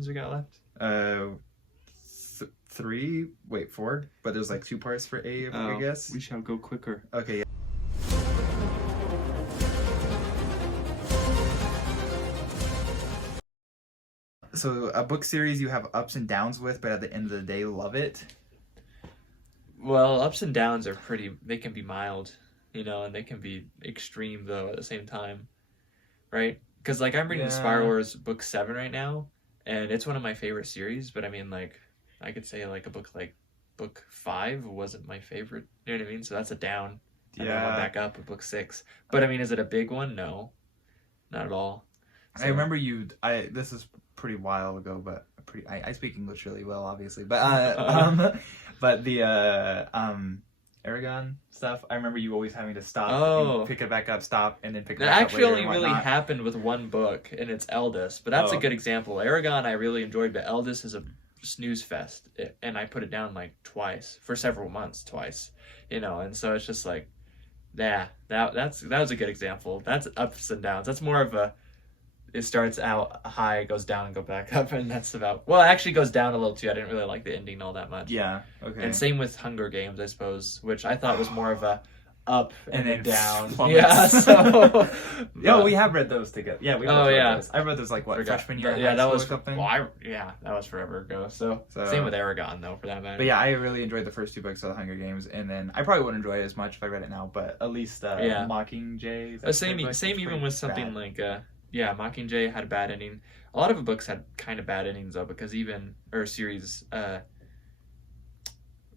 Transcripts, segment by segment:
questions we got left? 3. Wait, 4. But there's like 2 parts for A, I guess. We shall go quicker. Okay, yeah. So a book series you have ups and downs with, but at the end of the day, love it. Well, ups and downs are they can be mild, and they can be extreme, though, at the same time, right? Because, like, I'm reading Star Wars Book 7 right now, and it's one of my favorite series, but, I mean, like, I could say, like, a book like Book 5 wasn't my favorite, you know what I mean? So that's a down. And then we're back up with Book 6. But, I mean, is it a big one? No. Not at all. So, I remember this is pretty while ago, but I speak English really well, obviously. But but the Aragon stuff, I remember you always having to stop, pick it back up, stop, and then pick it back up. That actually only really happened with one book, and it's Eldest. But that's a good example. Aragon I really enjoyed, but Eldest is a snooze fest, and I put it down like twice for several months, and so it's just like, that was a good example. That's ups and downs. That's more of it starts out high, goes down, and go back up, and that's about... Well, it actually goes down a little, too. I didn't really like the ending all that much. Yeah, okay. And same with Hunger Games, I suppose, which I thought was more of a up and then down. Yeah, so... Yeah, we have read those together. Yeah, we have read those. I read those, like, freshman year that was... or something? Well, that was forever ago, so... Same with Aragon, though, for that matter. But yeah, I really enjoyed the first 2 books of the Hunger Games, and then I probably wouldn't enjoy it as much if I read it now, but at least Mockingjay... Same even with something like... Mockingjay had a bad ending. A lot of the books had kind of bad endings, though, because series,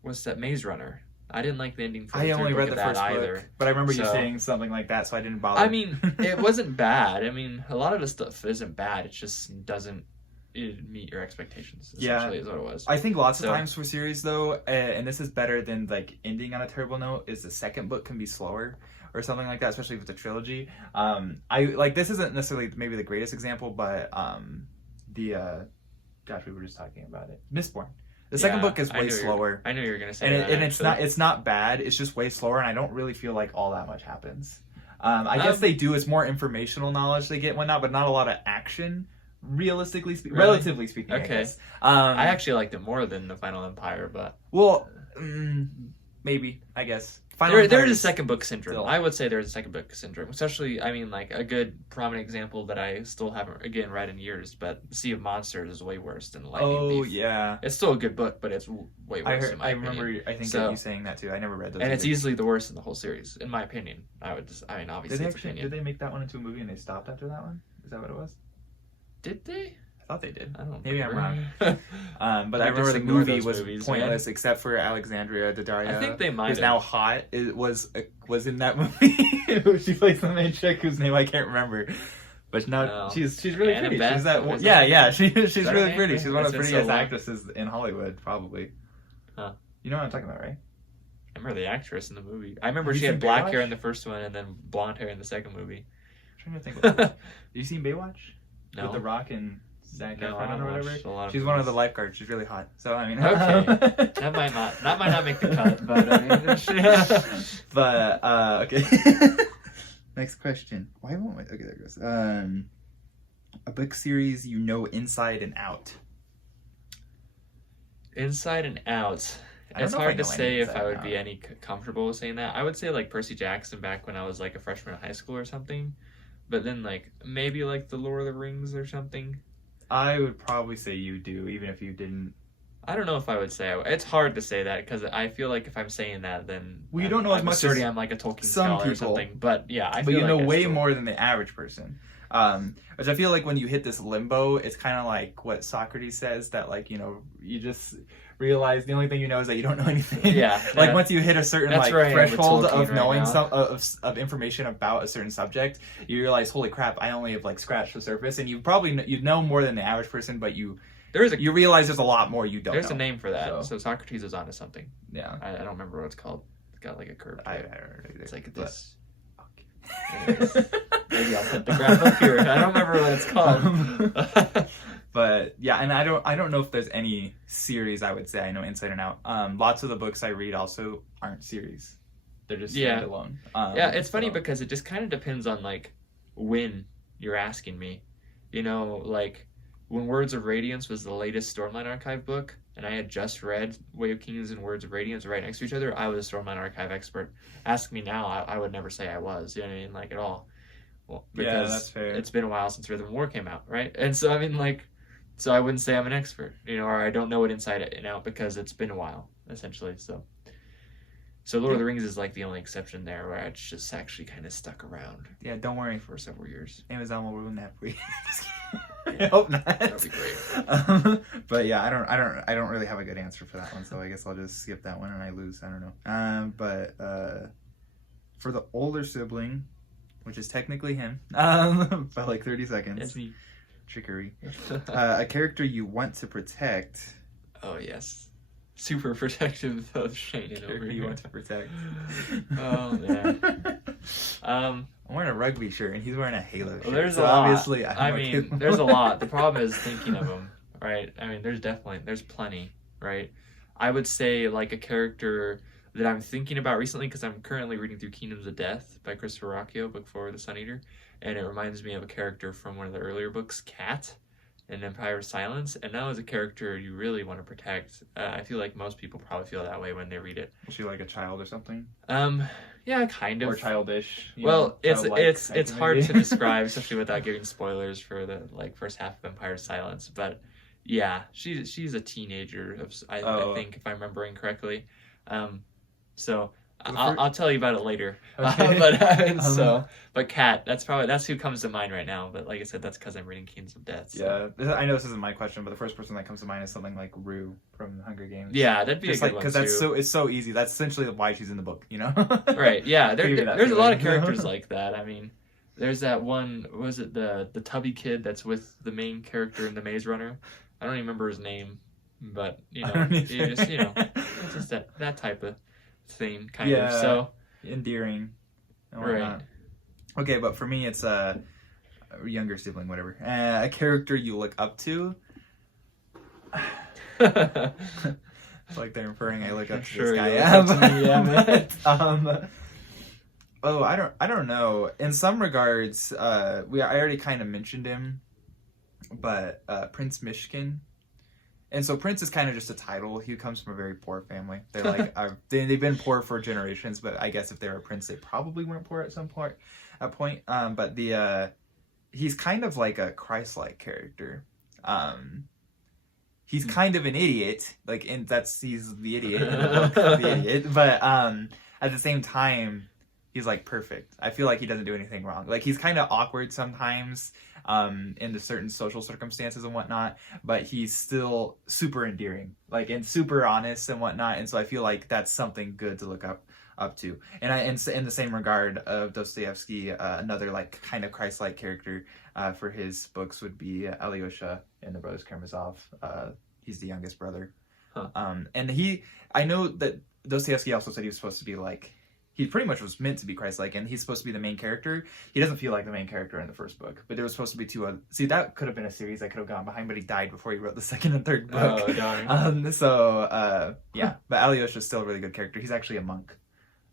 what's that, Maze Runner? I didn't like the ending for the third only book read the first either. book, but I remember you saying something like that, so I didn't bother. I mean, it wasn't bad. I mean, a lot of the stuff isn't bad. It just doesn't meet your expectations, essentially, is what it was. I think lots of times for series, though, and this is better than, like, ending on a terrible note, is the second book can be slower. Or something like that, especially with the trilogy. This isn't necessarily maybe the greatest example, but we were just talking about it. Mistborn. The second book is way slower. I knew you were gonna say that. And it's not bad. It's just way slower, and I don't really feel like all that much happens. I guess they do. It's more informational knowledge they get and whatnot, but not a lot of action. Relatively speaking. Okay. I guess. I actually liked it more than the Final Empire, but maybe, I guess. There is a second book syndrome. I would say there's a second book syndrome. Especially, I mean, like, a good prominent example that I still haven't, again, read in years, but Sea of Monsters is way worse than Lightning Thief. Yeah. It's still a good book, but it's way worse in my opinion. I remember, I think you saying that, too. I never read those. And it's easily the worst in the whole series, in my opinion. Obviously, Did they make that one into a movie and they stopped after that one? Is that what it was? Did they? I thought they did. I don't know. Maybe I'm wrong. But I remember the movie was pointless, except for Alexandria Daddario. I think they might have. Who's now hot. It was in that movie. She plays the main chick whose name I can't remember. But no, she's really pretty. She's she's really pretty. She's one of the prettiest actresses in Hollywood, probably. Huh. You know what I'm talking about, right? I remember the actress in the movie. I remember she had black hair in the first one and then blonde hair in the second movie. I'm trying to think. Have you seen Baywatch? No. With The Rock and Zac Efron or whatever. She's one of the lifeguards. She's really hot. So I mean, okay, that might not make the cut, but I mean, okay. Next question. Why won't I? Okay, there it goes. A book series you know inside and out. Inside and out. It's hard to say if I would be any comfortable with saying that. I would say like Percy Jackson back when I was like a freshman in high school or something. But then like maybe like the Lord of the Rings or something. I would probably say you do, even if you didn't. I don't know if I would say it's hard to say that because I feel like if I'm saying that, then you don't know as much as I'm like a Tolkien scholar or something. But yeah, but you know way more than the average person. Which I feel like when you hit this limbo, it's kind of like what Socrates says, that like, you know, you just realize the only thing you know is that you don't know anything. Yeah. Like once you hit a certain threshold of knowing of information about a certain subject, you realize, holy crap, I only have like scratched the surface. And you know more than the average person, but you realize there's a lot more you don't know. There's a name for that. So Socrates is onto something. Yeah. I don't remember what it's called. It's got like a curve. I don't know either. It's like this. Maybe I'll put the graph up here. I don't remember what it's called. But yeah, and I don't know if there's any series I would say I know inside and out. Lots of the books I read also aren't series. They're just standalone. It's funny because it just kind of depends on like when you're asking me. You know, like when Words of Radiance was the latest Stormlight Archive book, and I had just read Way of Kings and Words of Radiance right next to each other, I was a Stormlight Archive expert. Ask me now, I would never say I was. You know what I mean? Like, at all. Well, because that's fair. it's been a while since Rhythm of War came out, right? And so, I mean, like, so I wouldn't say I'm an expert, you know, or I don't know it inside and out because it's been a while, essentially. So Lord of the Rings is like the only exception there where it's just actually kind of stuck around. Yeah, don't worry. For several years. Amazon will ruin that for you. I hope not. That'd be great. But yeah, I don't really have a good answer for that one, so I guess I'll just skip that one and I lose. I don't know. But for the older sibling, which is technically him, by like 30 seconds. It's me. Trickery. A character you want to protect. Oh yes. Super protective of Seanin over here. You want to protect. Oh man. I'm wearing a rugby shirt and he's wearing a Halo shirt. Well, there's so a lot. Obviously, there's a lot. The problem is thinking of them, right? I mean, there's plenty, right? I would say like a character that I'm thinking about recently because I'm currently reading through Kingdoms of Death by Christopher Rocchio, book 4 of the Sun Eater, and it reminds me of a character from one of the earlier books, Cat, in Empire of Silence, and that was a character you really want to protect. I feel like most people probably feel that way when they read it. Was she like a child or something? Yeah, kind of. Or childish. Well, it's hard to describe, especially without giving spoilers for the like first half of Empire of Silence. But yeah, she's a teenager. I think if I'm remembering correctly. So I'll tell you about it later. Okay. But Kat, that's who comes to mind right now. But like I said, that's because I'm reading Kings of Death. So. Yeah, I know this isn't my question, but the first person that comes to mind is something like Rue from Hunger Games. Yeah, that'd be just a good one because it's so easy. That's essentially why she's in the book, you know? Right. Yeah. There's a lot of characters like that. I mean, there's that one. Was it the tubby kid that's with the main character in the Maze Runner? I don't even remember his name, but it's just that type of thing, kind of. So endearing. Right. Okay, but for me, it's a younger sibling, whatever. A character you look up to. It's like they're inferring I look up to this guy. I don't know. In some regards, I already kind of mentioned him, but Prince Mishkin. And so Prince is kind of just a title. He comes from a very poor family. They're like they've been poor for generations, but I guess if they were a prince, they probably weren't poor at some point. But he's kind of like a Christ-like character. He's kind of an idiot, he's the idiot in the book, the idiot. But at the same time, he's like perfect. I feel like he doesn't do anything wrong. Like he's kind of awkward sometimes in the certain social circumstances and whatnot, but he's still super endearing, like, and super honest and whatnot. And so I feel like that's something good to look up to. And in the same regard of Dostoevsky, another like kind of Christ-like character for his books would be Alyosha in the Brothers Karamazov. He's the youngest brother. Huh. And I know that Dostoevsky also said he was supposed to be like, he pretty much was meant to be Christ-like, and he's supposed to be the main character. He doesn't feel like the main character in the first book, but there was supposed to be two other. See, that could have been a series I could have gone behind, but he died before he wrote the second and third book. Oh, darn. Yeah, but Alyosha is still a really good character. He's actually a monk.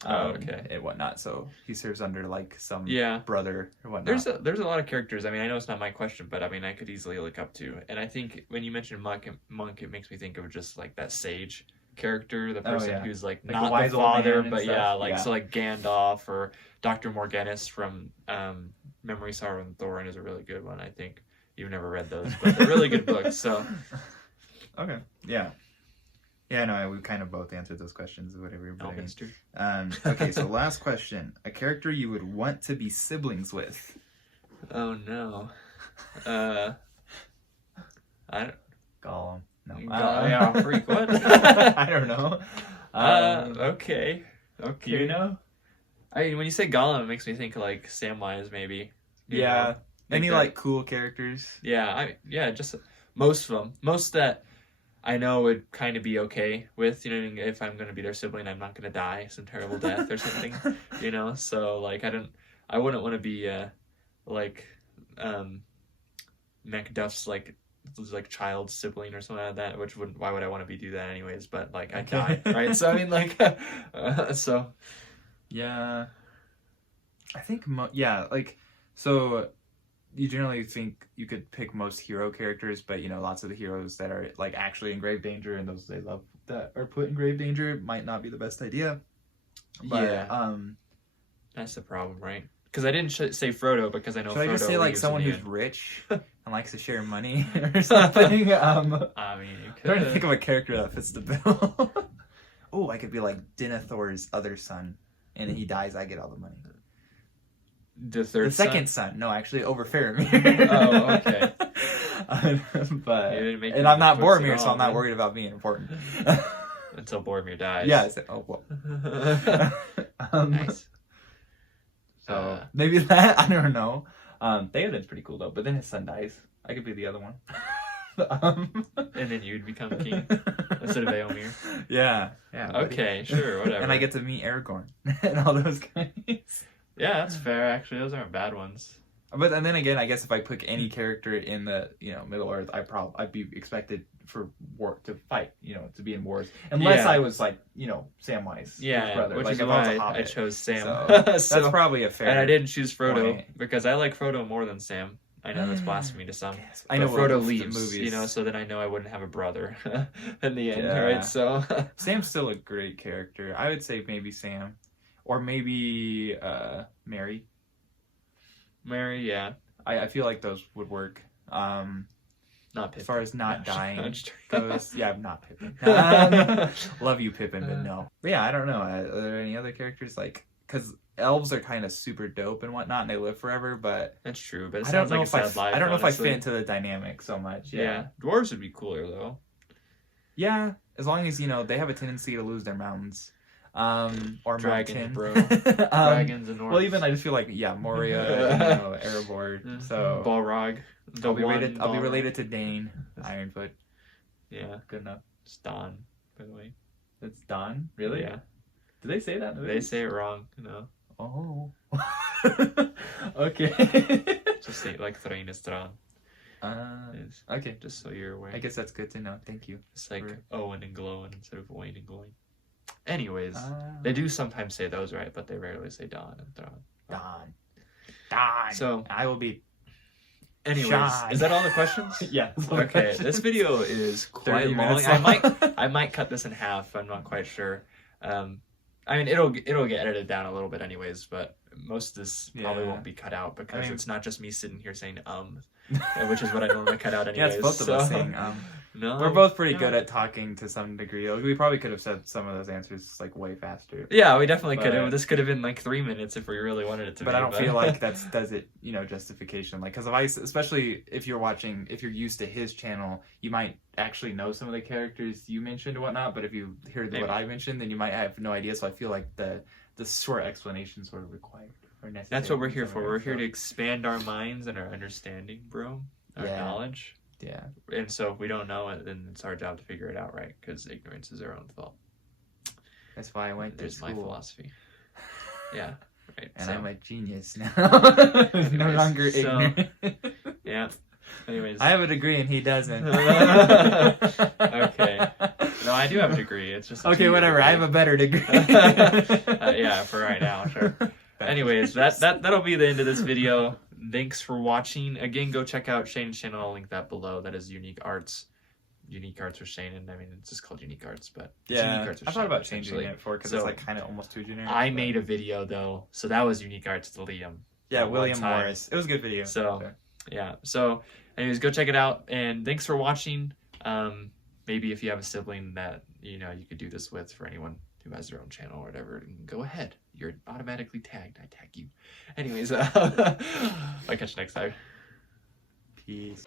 Okay. And whatnot, so he serves under like some brother or whatnot. There's a lot of characters. I mean, I know it's not my question, but I mean, I could easily look up to. And I think when you mentioned monk, it makes me think of just like that sage character, the person who's like not the father, but so like Gandalf or Dr. Morganus from Memory, Sorrow, and Thorin is a really good one. I think you've never read those, but they're really good books. So okay, yeah, no, we kind of both answered those questions or whatever. Okay, so last question: a character you would want to be siblings with? Oh no, I don't. Gollum. No. Freak, what? I don't know. Okay. Do you know? I mean, when you say Gollum, it makes me think like Samwise, maybe. You know, any like cool characters? Yeah, just most of them. Most that I know would kind of be okay with, you know, if I'm going to be their sibling, I'm not going to die some terrible death or something, you know. So like I wouldn't want to be Macduff's like child sibling or something like that, why would I want to do that anyways, but like I die, right? So I mean like yeah, I think so you generally think you could pick most hero characters, but lots of the heroes that are like actually in grave danger and those they love that are put in grave danger might not be the best idea. But, yeah, that's the problem, right? Because I didn't say Frodo because I know. Should Frodo I just say like leaves someone in the who's end. rich and likes to share money or something? I mean, you I'm could. trying to think of a character that fits the bill. Oh, I could be like Denethor's other son, and he dies, I get all the money. The third, The second son? No, actually, over Faramir. Oh, okay. But You didn't make and any I'm not choice at Boromir, so all, I'm not man. worried about being important. Until Boromir dies. Yes. Oh well. Nice. So maybe that, I don't know. Theoden's pretty cool though, but then his son dies. I could be the other one. And then you'd become king instead of Éomer. Yeah. Yeah. Buddy. Okay, sure, whatever. And I get to meet Aragorn and all those guys. Yeah, that's fair. Actually, those aren't bad ones. But and then again, I guess if I pick any character in the Middle Earth, I'd be expected for war to fight, to be in wars, unless I was like Samwise, his brother. Which like, is if I was why a I hobbit. chose Sam. So, So- that's probably a fair. and I didn't choose Frodo point. because I like Frodo more than Sam. I know that's blasphemy to some. Yes, But I know Frodo the leaves, movies. so then I know I wouldn't have a brother in the end, Yeah. right? So Sam's still a great character. I would say maybe Sam, or maybe Mary. Mary, yeah, I feel like those would work. not Pippin. As far as not I'm dying just- goes, yeah, not Pippin. Love you, Pippin, but no. But yeah, I don't know. Are there any other characters because elves are kind of super dope and whatnot, and they live forever. But That's true, but it I don't sounds know like a if sad life. I don't know if I honestly. fit into the dynamic so much. Yeah, dwarves would be cooler though. Yeah, as long as they have a tendency to lose their mountains, or Dragons, mountain. bro. Dragons and dwarves. Well, even I just feel like Moria, Erebor. So Balrog. I'll be related to Dane, Ironfoot. Yeah, Good enough. it's Don, by the way. It's Don. Really? Yeah, Did they say that? they say it wrong. No, Oh. Okay. just say like Thrainestran. Is Okay. just so you're aware. I guess that's good to know. Thank you. It's like for- Owen and Glowing instead of Owain and Glowing. Anyways, they do sometimes say those right, but they rarely say Don and Thrawn. Don. So, I will be. anyways, Shy. is that all the questions? Yeah. Okay, this video is quite 30 long. minutes I might cut this in half. I'm not quite sure. I mean, it'll get edited down a little bit, anyways. But most of this probably Yeah. won't be cut out because I mean- it's not just me sitting here saying which is what I normally cut out anyways. Yeah, it's both of us saying No, We're both pretty yeah. good at talking to some degree. Like, we probably could have said some of those answers like way faster. Yeah, we definitely could have. But- This could have been like 3 minutes if we really wanted it to But be. I don't feel like does it, justification. Like, because especially if you're used to his channel, you might actually know some of the characters you mentioned and whatnot. But if you hear Maybe. what I mentioned, then you might have no idea. So I feel like the short explanations were required or necessary. That's what we're here in some for. way, We're here so- to expand our minds and our understanding, bro. Our Yeah. knowledge. Yeah. And so if we don't know it, then it's our job to figure it out, right? Because ignorance is our own fault. That's why I went to There's school. my philosophy. Yeah, right. And so, I'm a genius now. No Anyways, longer so- ignorant. yeah. Anyways. I have a degree and he doesn't. Okay. No, I do have a degree. It's just a Okay, 2-year whatever. I have degree. a better degree. Yeah, for right now, sure. Anyways, that'll be the end of this video. Thanks for watching. Again, go check out Shane's channel. I'll link that below. That is Unique Arts. Unique Arts with Shanen. I mean, it's just called Unique Arts, but it's Yeah, Unique Arts with I thought Shanen, about changing essentially. it for because So, it's like kind of almost too generic. I but- made a video though, so that was Unique Arts to Liam. Yeah, one William time. Morris. It was a good video. So, yeah. So, anyways, go check it out, and thanks for watching. Maybe if you have a sibling that you could do this with, for anyone who has their own channel or whatever, go ahead. You're automatically tagged. I tag you. Anyways, I'll catch you next time. Peace.